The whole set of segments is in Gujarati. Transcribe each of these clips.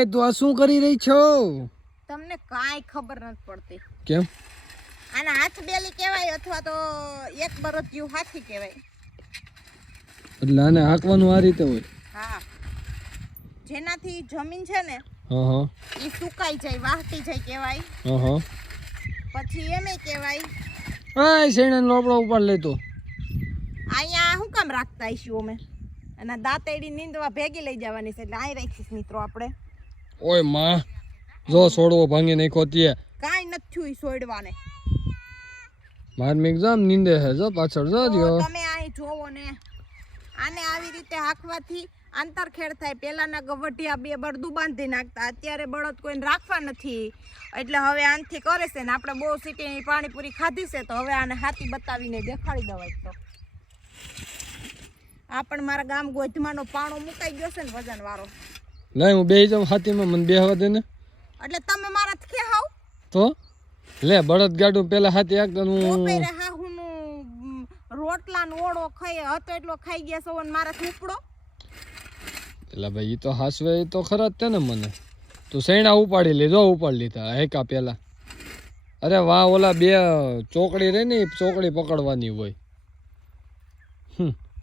એ તું આ શું કરી રહી છો? તમને કાઈ ખબર નથી પડતી. કેમ? આના હાથ બેલી કહેવાય અથવા તો એક બરતિયું હાથી કહેવાય. એટલે આને હાંકવાનું આ રીતે હોય? હા. જેનાથી જમીન છે ને હા ઈ સુકાઈ જાય, વાહતી જાય કહેવાય. હા પછી એમે કહેવાય આ શેણાનો લોપડો ઉપર લેતો અહીંયા શું કામ રાખતા આવીશું અમે? અને દાંતેડી નીંદવા ભેગી લઈ જવાની છે એટલે અહીં રાખીશ મિત્રો આપણે. ઓય માં, જો છોડવો ભાંગી નાખ્યો તે. કાઈ નથી થયું ઈ સોડવાને. માર મેક્ઝામ નીંદે હે જો પાછળ જો રહ્યો. તમે અહીં જોવો ને, આને આવી રીતે હાંકવાથી આંતરખેડ થાય. પેલાના ગવઢિયા બે બળદું બાંધી નાખતા, અત્યારે બળદ કોઈને રાખવા નથી એટલે હવે આનથી કરે છે ને. આપણે બહુ સિટીની પાણીપુરી ખાધી છે તો હવે આને હાથી બતાવીને દેખાડી દવાય. તો આ પણ મારા ગામ ગોધમાનો પાણો મુકાઈ ગયો છે ને વજન વાળો. નહીં હું બેહી જાઉં હાથીમાં, મને બેહવા દે ને. એટલે તમે મારા ખેહાવ તો લે બળદ ગાડું પેલા હાથી આગળ હું બપોરે હાહુનું રોટલાનો ઓળો ખાઈ હતો એટલો ખાઈ ગયા છો ને મારા ઉપડો. એટલે ભાઈ ઈ તો હાસવે ઈ તો ખરા જ તે ને મને. તું સૈણા ઉપાડી લીધો, ઉપાડી લીધા હેકા પેલા. અરે વાહ, ઓલા બે ચોકડી રહી ને ચોકડી પકડવાની હોય.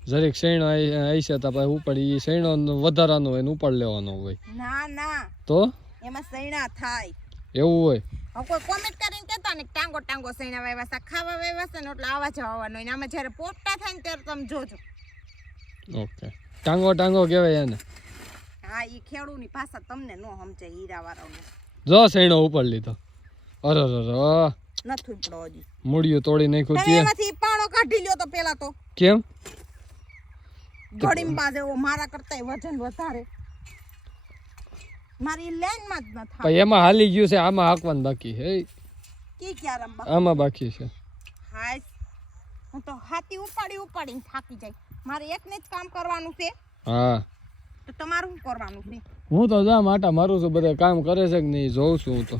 જરીક સૈણો આઈશે તો ભાઈ ઉપાડી, સૈણો વધારાનો હોય ને ઉપાડ લેવાનો હોય. ના ના, તો એમાં સૈણા થાય એવું હોય. હવે કોઈ કોમેન્ટ કરીને કહેતા ને ટાંગો ટાંગો સૈણા વાવ્યા છે, ખાવા વાવ્યા છે ને એટલે આવા જવાનો હોય ને આમાં જ્યારે પોપટા થાય ને ત્યારે તમે જોજો. ઓકે, ટાંગો ટાંગો કહેવાય એને. હા, ઈ ખેડૂની ભાષા તમને નો સમજે હીરાવાળાને. જો સૈણો ઉપાડ લીધો. અરે નથી ઉપડો હજી. મૂળિયું તોડી નાખ્યું તમે એમાંથી પાણો કાઢી લ્યો તો પેલા તો. કેમ? ઘડીમાં જેવો મારા કરતાંય વજન વધારે. મારી લાઈનમાં જ ન થાય. પણ એમાં હાલી ગયું છે, આમાં હાંકવાનું બાકી હે. કી ક્યાં રંબા? આમાં બાકી છે. હા, હું તો હાથી ઉપાડીને થાકી જાય. મારે એકને જ કામ કરવાનું છે. હા, તો તમારું શું કરવાનું છે? હું તો જા માટા મારું છું, બધા કામ કરે છે કે નહીં જોઉં છું હું તો.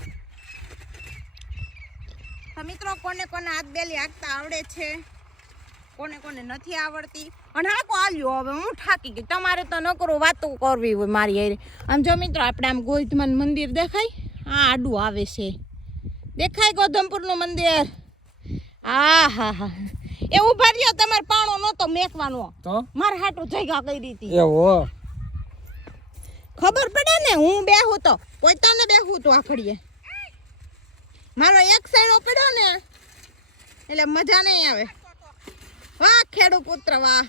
મિત્રો, કોને કોને હાથ બેલી હાંકતા આવડે છે, કોને કોને નથી આવડતી. અને હાકો આલ્યો હવે હું થાકી ગઈ. તમારે તો ન કરો, વાતો કરવી હોય મારી હારે. આમ જો મિત્રો, આપણે આમ ગોધમાન મંદિર દેખાય, આ આડું આવે છે, દેખાય ગોધમપુરનું મંદિર. હા હા હા, એ ઉભા રહ્યો, તમારે પાણો નતો મેકવાનો તો મારે હાટું જગ્યા કરી હતી. એવો ખબર પડે ને, હું બેહું તો પોતાને બેહું તો આખડીએ. મારો એક સાઈડો પડ્યો ને એટલે મજા નહીં આવે. વાહ ખેડૂ પુત્ર વાહ.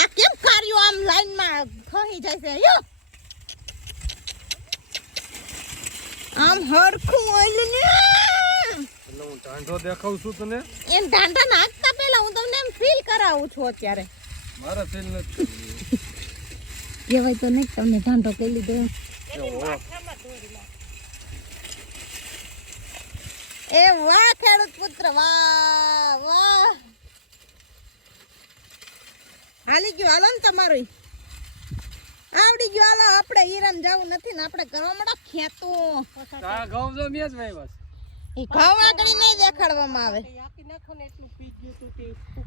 આ કેમ કાર્યો આમ લાઈનમાં ખહી જાય છે? આમ હરખું ઓઈલ ને એટલે હું ઢાંઢો દેખાઉં છું તને. એમ ઢાંઢા નાખતા પહેલા હું તમને એમ ફીલ કરાવું છું. અત્યારે મારા ફીલ નથી કહેવાય તો નહીં તમને ઢાંઢો કહી લીધો. એ વાહ ખેડૂત પુત્ર વાહ વાહ. હાલી ગયો, હાલો ને તમારું આવડી ગયો. હાલો, આપણે હીરામ જવું નથી ને આપણે કરવા માંડો ખેતું. આ ઘઉં જો મેં જ વાવ્યા એ ઘઉં આગળ નહીં દેખાડવામાં આવે.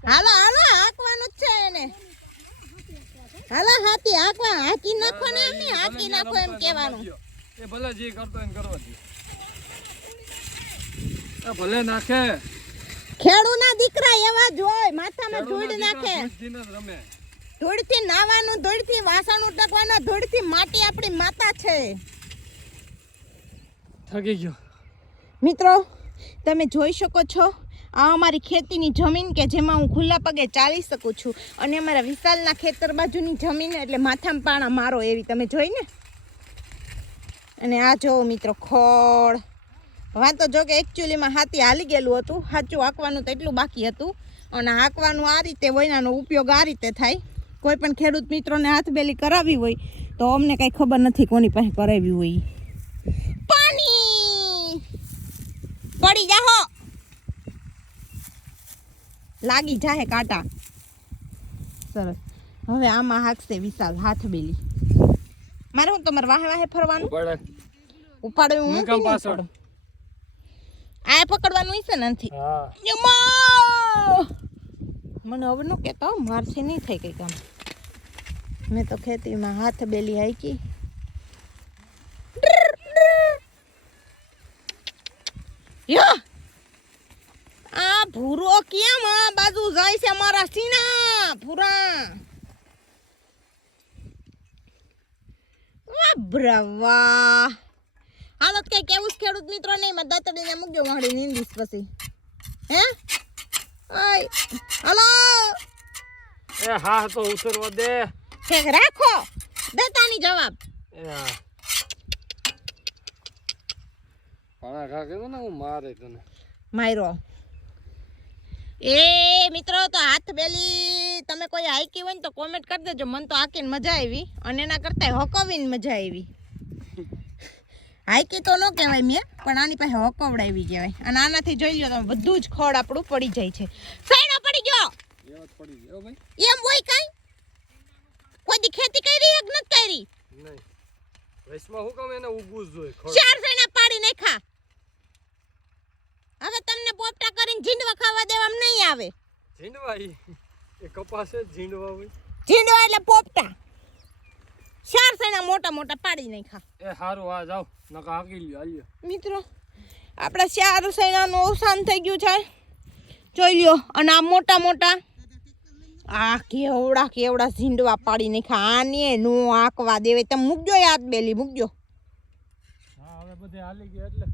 હાલો હાલો, હાંકવાનું જ છે એને. હાલો હાથી હાંકવા, હાંકી નાખો ને. એમ નહીં હાંકી નાખો એમ કહેવાનું. એ ભલે જે કરતો એને કરવા દે. એ ભલે નાખે. ખેડૂના દીકરા એવા જ હોય, માથામાં ધૂળ નાખે. રમે ધૂળથી નાવાનું, ધૂળથી વાસણ ઉટકવાનું, ધૂળથી માટી આપણી માતા છે. થકી ગયો. મિત્રો, તમે જોઈ શકો છો આ અમારી ખેતીની જમીન કે જેમાં હું ખુલ્લા પગે ચાલી શકું છું. અને અમારા વિશાલના ખેતર બાજુની જમીન એટલે માથામાં પાણા મારો એવી તમે જોઈ ને. અને આ જો મિત્રો ખોળ. વાં તો જો કે એકચ્યુઅલીમાં હાથી હાલી ગયેલું હતું. સાચું હાંકવાનું તો એટલું બાકી હતું. અને હાંકવાનું આ રીતે વૈનાનો ઉપયોગ આ રીતે થાય. કોઈ પણ ખેડૂત મિત્રોને હાથબેલી કરાવી હોય તો અમને કંઈ ખબર નથી કોની પાસે કરાવી હોય. પાણી પડી જાહો, લાગી જાહે કાંટા. સરસ. હવે આમાં હાંકશે વિશાલ હાથબેલી. મારે હું તમારે વાહે વાહે ફરવાનું ઉપાડવું હું કેમ પાછળ આ પકડવાનું છે ને નથી. મને હવે ન કહેતો મારથી નહીં થાય કંઈ કામ. મેં તો ખેતીમાં હાથ બેલી હાઈકી. યો આ ભૂરો કેમ આ બાજુ જાય છે મારા સીના ભૂરા. વાહ હાલત કઈ કેવું ખેડૂત મિત્રો નહીં મેં દાતડીને મૂકજો મારી નીંદીશ પછી હે આય હલો એ હા તો ઉતરવા દે. ઠીક રાખો દેતાની જવાબ. એ હા પાણા ખા કે ને હું મારે તને માયરો એ મિત્રો તો હાથ બેલી તમે કોઈ હાઈકી હોય ને તો કોમેન્ટ કરી દેજો. મને તો હાકીને મજા આવી અને એના કરતા હકવીને મજા આવી. હાઈકી તો ન કહેવાય મેં પણ આની પાસે હકવડાવી કહેવાય. અને આનાથી જોઈ લો તમે બધું જ ખડ આપણું પડી જાય છે. સૈનો પડી ગયો પડી ગયો ભાઈ. એમ હોય કઈ કોઈ દી ખેતી કરી એક નથી કરી નહીં વૈશમાં હું કામ એને ઉગવું જ જોઈએ. ચાર સૈના પાડી નાખા. હવે તમને પોપટા કરીને ઝીંડવા ખાવા દેવામાં નહીં આવે. ઝીંડવા એ કપાસ જ ઝીંડવા હોય. ઝીંડવા એટલે પોપટા. ચાર સૈના મોટા મોટા પાડી નાખા. એ હારું આ જાવ નકા હાકી લ્યો આલ્યો. મિત્રો આપણા ચાર સૈનાનું અવસાન થઈ ગયું છે જોઈ લ્યો. અને આ મોટા મોટા આ કેવડા ઝીંડવા પાડી નાખા. આને નો આંકવા દેવે. તમે મૂકજો યાદ બેલી મૂકજો. હા હવે બધે હાલી ગયા એટલે